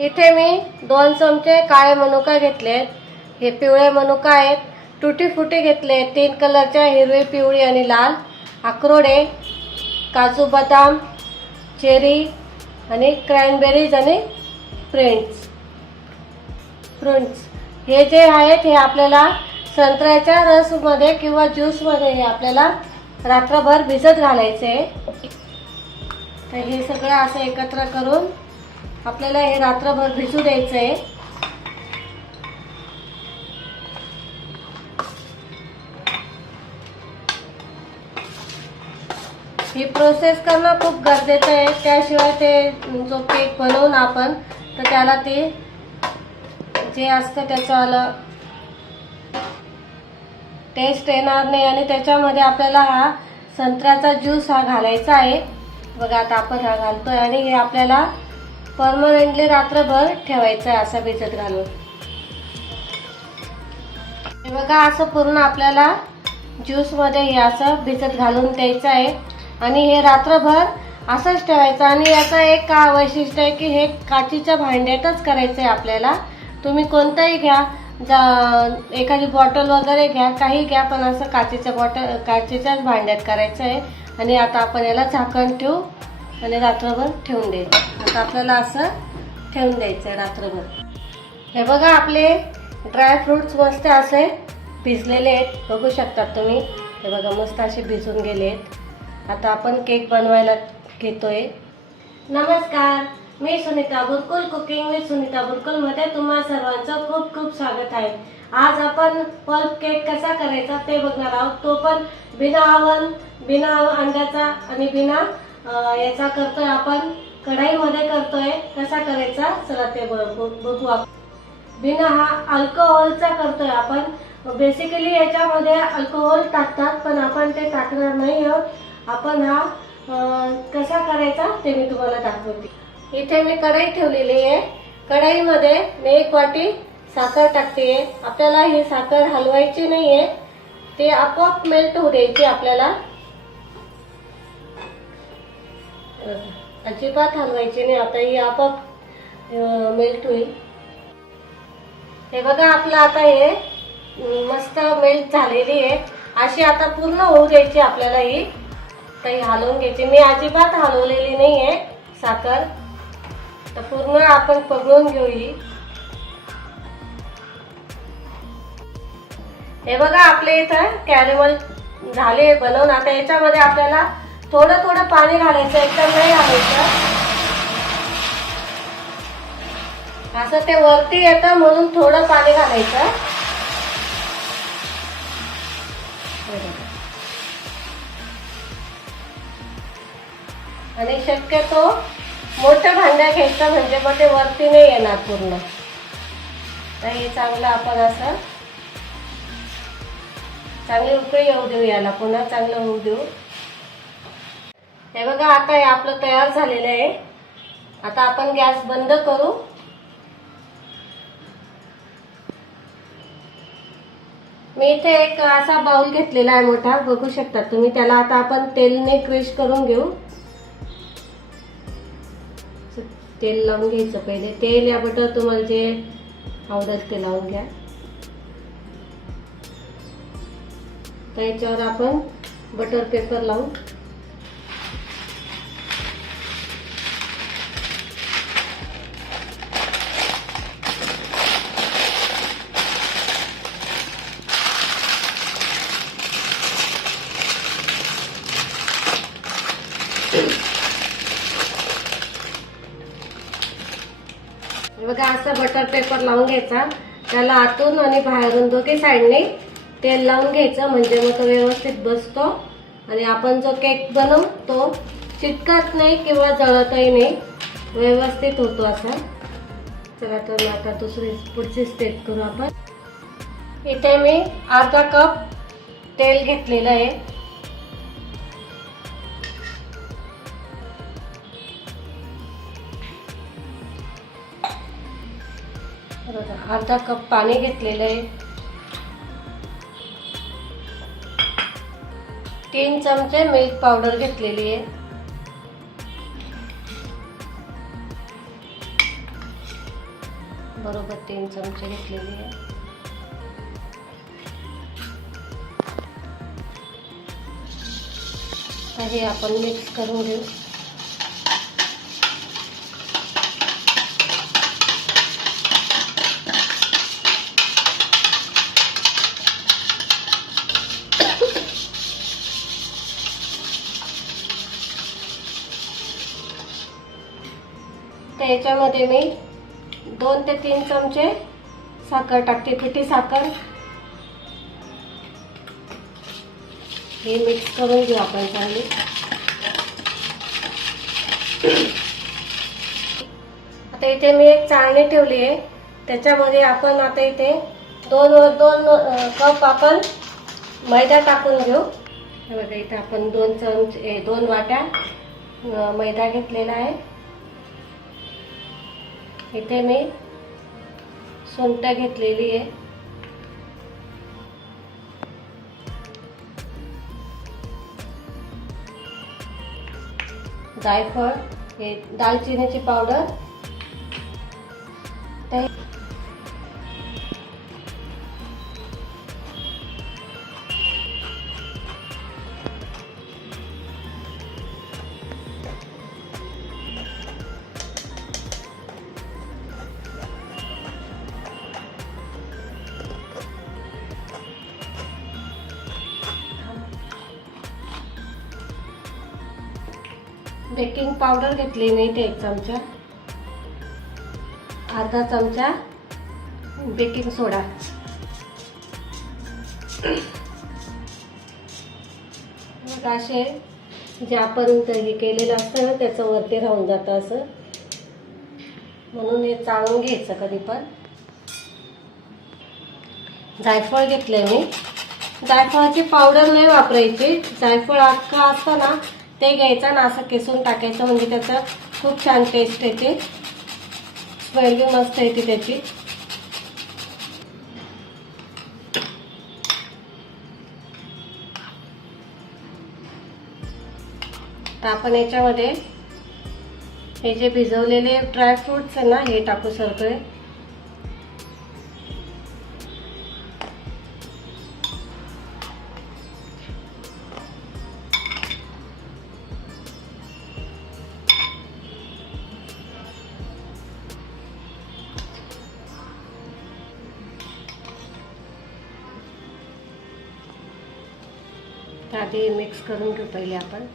इथे मी 2 चमचे काळे मनुका घेतलेत। हे पिवळे मनुका आहेत। टुटी फुटी घेतले 3 कलरच्या, हिरवी, पिवळी आणि लाल। अक्रोडे, काजू, बदाम, चेरी आणि क्रॅनबेरीज आणि फ्रुट्स हे जे आहेत हे आपल्याला संत्र्याच्या रसमध्ये किंवा ज्यूसमध्ये हे आपल्याला रात्रभर भिजत घालायचे। तर हे सगळं असं एकत्र करून आपल्याला हे रात्रभर भिजू द्यायचं आहे। ही प्रोसेस करणं खूप गरजेचं आहे, त्याशिवाय ते जो केक बनवून आपण तर त्याला ते जे असतं त्याचं टेस्ट येणार नाही आणि त्याच्यामध्ये आपल्याला हा संत्र्याचा ज्यूस हा घालायचा आहे। बघा आता आपण हा घालतोय आणि हे आपल्याला परमनंटली रात्रभर ठेवायचं आहे असं भिजत घालून। हे बघा असं पूर्ण आपल्याला ज्यूस मध्ये हे असं भिजत घालून द्यायचं आहे आणि हे रात्रभर असंच ठेवायचं। आणि याचा एक वैशिष्ट्य आहे की हे काचेच्या भांड्यातच करायचं आहे आपल्याला। तुम्ही कोणताही घ्या, एखादी बॉटल वगैरे घ्या, काही घ्या, पण असं काचेच्याच भांड्यात करायचं आहे। आणि आता आपण याला झाकण ठेवू आणि रात्रभर ठेवून द्यायचं। आता आपल्याला असं ठेवून द्यायचं आहे रात्रभर। हे बघा आपले ड्राय फ्रुट्स मस्त असे भिजलेले आहेत, बघू शकतात तुम्ही। हे बघा मस्त असे भिजून गेले आहेत। आता आपण केक बनवायला घेतोय। नमस्कार, मी सुनीता बुरकुल, कुकिंग विथ सुनीता बुरकुल मध्ये तुम्हा सर्वांचं खूप खूप स्वागत आहे। आज आपण पल्प केक कसा करायचा ते बघणार आहोत, तो पण बिना ओव्हन, बिना अंड्याचा आणि बिना याचा करतोय आपण, कढाईमध्ये करतोय। कसा करायचा चला ते बघू आपण। बिना हा अल्कोहोलचा करतोय आपण। बेसिकली याच्यामध्ये अल्कोहोल टाकतात, पण आपण ते टाकणार नाही आहोत। आपण हा कसा करायचा ते मी तुम्हाला दाखवते। इथे मी कढई ठेवलेली आहे। कढईमध्ये मी 1 वाटी साखर टाकते। आपल्याला ही साखर हलवायची नाहीये, ते आपोआप मेल्ट होऊ द्यायची आपल्याला, अजिबात हलवायची नाही। आता ही आपोआप मेल्ट होईल। हे बघा आपलं आता हे मस्त मेल्ट झालेली आहे। अशी आता पूर्ण होऊ द्यायची आपल्याला ही। तर हलवून घ्यायची, मी अजिबात हलवलेली नाहीये साखर। तर पूर्ण आपण पगळून घेऊ ही। हे बघा आपले इथं कॅरेमल झाले बनवून। आता याच्यामध्ये आपल्याला थोडं थोडं पाणी घालायचं, एकदम नाही घालायचं। असं ते वरती येतं म्हणून थोडं पाणी घालायचं। आणि शक्यतो मोठं भांडं घ्यायचं, म्हणजे मग ते वरती नाही येणार पूर्ण। तर हे चांगलं आपण असं चांगली उकळी येऊ देऊ याला, पुन्हा चांगलं होऊ देऊ। हे बघा आता हे आपलं तयार झालेलं आहे। आता आपण गॅस बंद करू। मी इथे एक असा बाउल घेतलेला आहे मोठा, बघू शकता तुम्ही। त्याला आता आपण तेलने ग्रीस करून घेऊ। तेल लावून घ्यायचं पहिले, तेल या बटर तुम्हाला जे आवडेल ते लावून घ्या। तर याच्यावर आपण बटर पेपर लावू। बघा असं बटर पेपर लावून घ्यायचा, त्याला आतून आणि बाहेरून दोन्ही साइडने तेल लावून घ्यायचं, म्हणजे मग तो व्यवस्थित बसतो आणि आपण जो केक बनवू तो चिटकत नाही किंवा जळतही नाही, व्यवस्थित होतो असा। चला तर आता पुढची स्टेप करू आपण। इथे मी अर्धा कप तेल घेतलेलं आहे। अर्धा कप पाणी घेतलेलं आहे। 3 चमचे मिल्क पावडर घेतलेली आहे। बरोबर 3 चमचे घेतलेली आहे. हे आपण मिक्स करून घेऊ. त्याच्यामध्ये मी 2 ते 3 चमचे साखर टाकते, पिठी साखर. हे मिक्स करून घेऊ आपण चांगली. आता इथे मी एक चाळणी ठेवली आहे, त्याच्यामध्ये आपण आता इथे 2 कप आपण मैदा टाकून घेऊ. हे बघा इथे आपण 2 वाट्या मैदा घेतलेला आहे. इथे मी सुंठ घेतलेली आहे. जायफळ, हे दालचिनीची पावडर. बेकिंग पावडर घेतली मी इथे 1 चमचा. अर्धा चमचा बेकिंग सोडा. असे जे आपण हे केलेलं असतं ना त्याचं वरती राहून जातं असं, म्हणून हे चाळून घ्यायचं कधी पण. जायफळ घेतले मी. जायफळाची पावडर नाही वापरायची, जायफळ अख्खा असतं ना ते घ्यायचं ना असं किसून टाकायचं, म्हणजे त्याचं खूप छान टेस्ट येते, स्मेल बी मस्त येते त्याची. तर आपण याच्यामध्ये हे जे भिजवलेले ड्रायफ्रुट्स आहे ना हे टाकू सगळे. आधी मिक्स करून घेऊ पहिले आपण.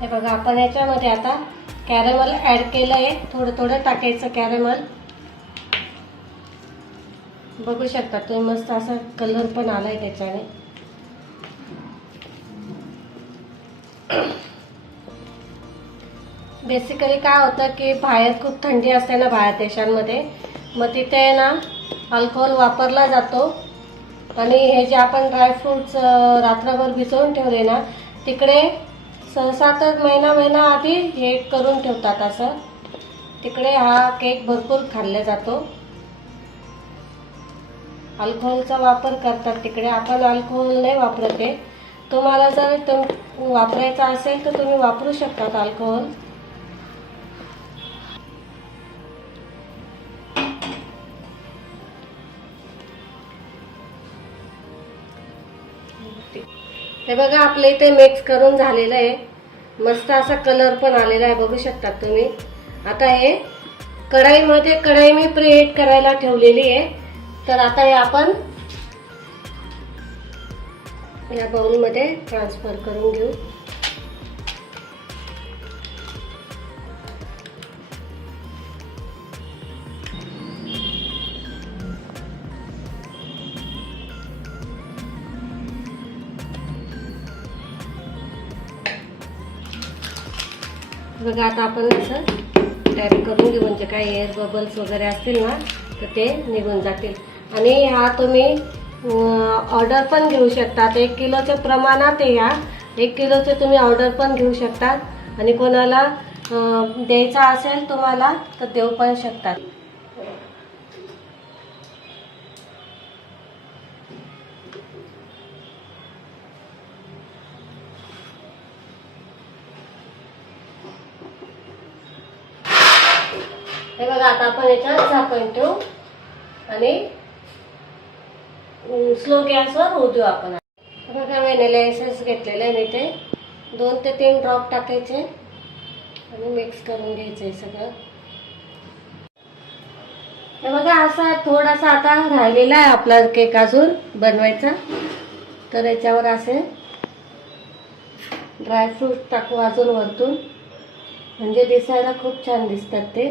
हे बघा आपण याच्यामध्ये आता कॅरमल ऍड केलं आहे. थोडं थोडं टाकायचं कॅरमल. बघू शकता तुम्ही मस्त असा कलर पण आलाय त्याच्याने. बेसिकली काय होतं की बाहेर खूप थंडी असते ना बाहेर देशांमध्ये, मग तिथे ना अल्कोहोल वापरला जातो आणि हे जे आपण ड्रायफ्रुट्स रात्रभर भिजवून ठेवले ना तिकडे 6-7 महिना आधी हे करून ठेवतात. असं तिकडे हा केक भरपूर खाल्ला जातो. अल्कोहोलचा वापर करतात तिकडे. आपण अल्कोहोल नाही वापरते. तुम्हाला जर वापरायचा असेल तर तुम्ही वापरू शकता अल्कोहोल. हे बघा आपल्या इथे मिक्स करून झालेलं आहे. मस्त असा कलर पण आलेला आहे बघू शकता तुम्ही. आता हे कढाई मी प्रीहीट करायला ठेवलेली आहे. तर आता हे आपण या बाउलमध्ये ट्रान्सफर करून घेऊ. बघा आता आपण असं टॅप करून घेऊ, म्हणजे काही एअर बबल्स वगैरे असतील ना तर ते निघून जातील. आणि हा तुम्ही ऑर्डर पण घेऊ शकतात. 1 किलोच्या प्रमाणात या 1 किलोचे तुम्ही ऑर्डर पण घेऊ शकतात आणि कोणाला द्यायचा असेल तुम्हाला तर देऊ पण शकतात. हे बघा आता आपण याच्यात झाकण ठेवू आणि स्लो गॅसवर होऊ देऊ आपण. बघा व्हॅनिला एसेन्स घेतलेलं आहे मी, ते 2 ते 3 ड्रॉप टाकायचे आणि मिक्स करून घ्यायचं आहे सगळं. हे बघा असा थोडासा आता राहिलेला आहे आपला केक अजून बनवायचा, तर याच्यावर असे ड्रायफ्रूट टाकू अजून वरतून, म्हणजे दिसायला खूप छान दिसतात ते.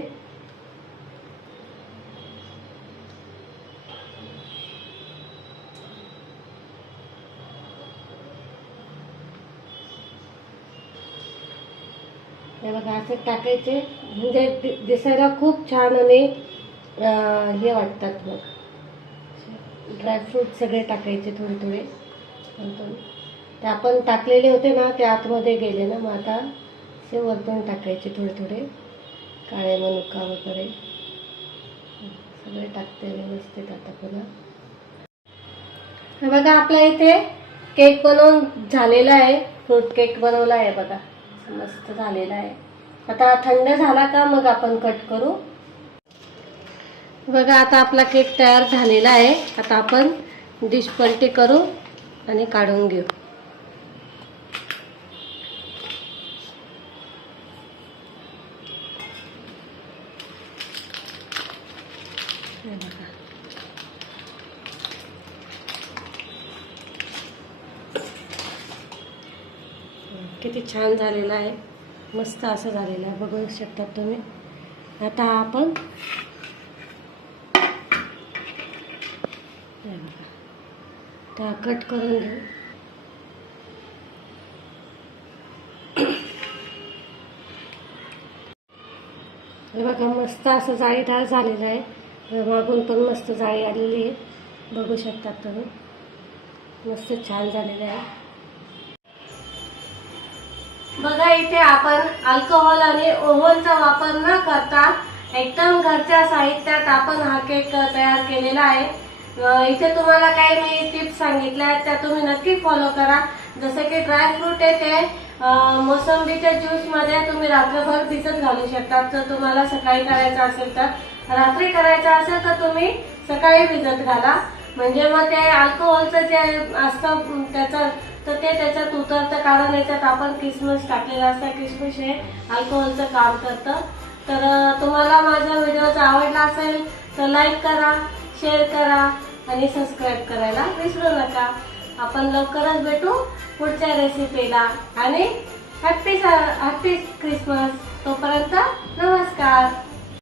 हे बघा असे टाकायचे, म्हणजे दिसायला खूप छान आणि हे वाटतात. बघ ड्रायफ्रूट सगळे टाकायचे थोडे थोडे, ते आपण टाकलेले होते ना ते आतमध्ये गेले ना, मग आता असे वरतून टाकायचे थोडे थोडे. काळे मनुका वगैरे सगळे टाकते व्यवस्थित. आता पुन्हा हे बघा आपल्या इथे केक बनवून झालेला आहे, फ्रूट केक बनवला आहे बघा, मस्त झालेला आहे. आता थंड झाला का मग आपण कट करू. बघा आता आपला केक तयार झालेला आहे. आता आपण डिश पलटी करू आणि काढून घेऊ. किती छान झालेला आहे, मस्त असं झालेलं आहे, बघू शकता तुम्ही. आता आपण त्या कट करून घेऊ. हे बघा मस्त असं जाळीदार झालेलं आहे, मागून पण मस्त जाळी आलेली आहे, बघू शकता तुम्ही. मस्त छान झालेलं आहे. बघा इथे आपण अल्कोहोल आणि ओव्हनचा वापर न करता एकदम घरच्या साहित्यात आपण हा केक तयार केलेला आहे. इथे तुम्हाला काही मी टिप्स सांगितल्या आहेत त्या तुम्ही नक्की फॉलो करा. जसं की ड्रायफ्रूट आहे ते मोसंबीच्या ज्यूसमध्ये तुम्ही रात्रभर भिजत घालू शकता. जर तुम्हाला सकाळी करायचं असेल तर, रात्री करायचं असेल तर तुम्ही सकाळी भिजत घाला, म्हणजे मग ते अल्कोहोलचं जे असतं त्याच्यात उतरतं. कारण याच्यात आपण किसमिस टाकलेलं असतं, किसमिस हे अल्कोहोलचं काम करतं. तर तुम्हाला माझा व्हिडिओ आवडला असेल तर लाईक करा, शेअर करा आणि सबस्क्राईब करायला विसरू नका. आपण लवकरच भेटू पुढच्या रेसिपीला आणि हॅपी क्रिसमस. तोपर्यंत नमस्कार.